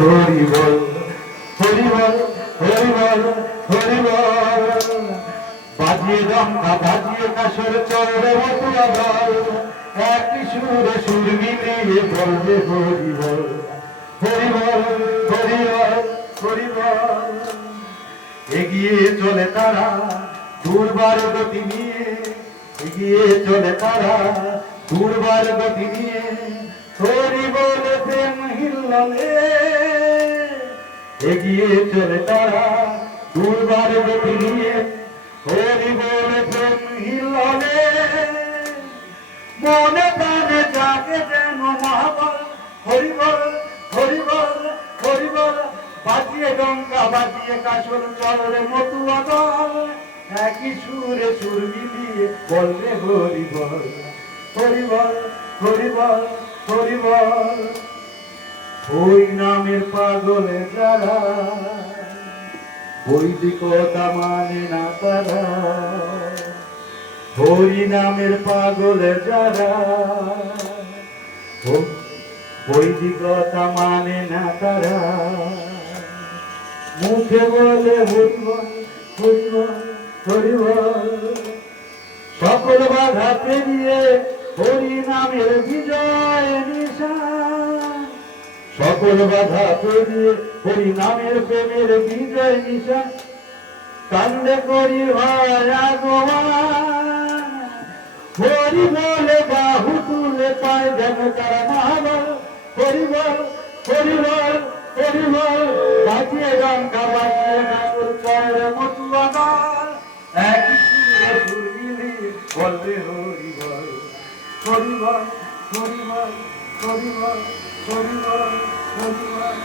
হরি বল হরি বল হরি বল হরি বল বাজিয়ে রঙ্কা বাজিয়ে কাসর চরে মতুয়া দল একই সুরে সুর মিলিয়ে বলবে হরি বল হরি বল হরি বল হরি বল এগিয়ে চলে তারা দুর্বার গতি নিয়ে এগিয়ে চলে তারা দুর্বার গতি নিয়ে হরি বল প্রেম হিল্লালে এগিয়ে চলে তারা দুর্বার গতি নিয়ে হরি বল প্রেম হিল্লালে মনে প্রাণে জাগে যেন মহাবল হরি বল হরি বল হরি বল বাজিয়ে ডঙ্কা বাজিয়ে কাসর চরে মতুয়া দল একই সুরে সুর মিলিয়ে বলবে হরি বল হরি বল হরি বল হরি বল ওই নামের পাগলে যারা বৈদিকতা মানে না তারা হরি নামের পাগলে যারা বৈদিকতা মানে না তারা মুখে বলে হরি বল হরি বল হরি বল সকল বাধা পেরিয়ে হরি নামের বিজয় নিশান সকল বাধা পেরিয়ে হরি নামের প্রেমের বিজয় নিশান কান্দে করি হয় আগমান হরি বলে বাহু তুলে পায় যেন তারা মহাবল হরি বল হরি বল হরি বল বাজিয়ে ডঙ্কা বাজিয়ে কাসর চরে মতুয়া দল একই সুরে সুর মিলিয়ে বলবে হরি বল হরি বল হরি বল হরি বল হরি বল হরি বল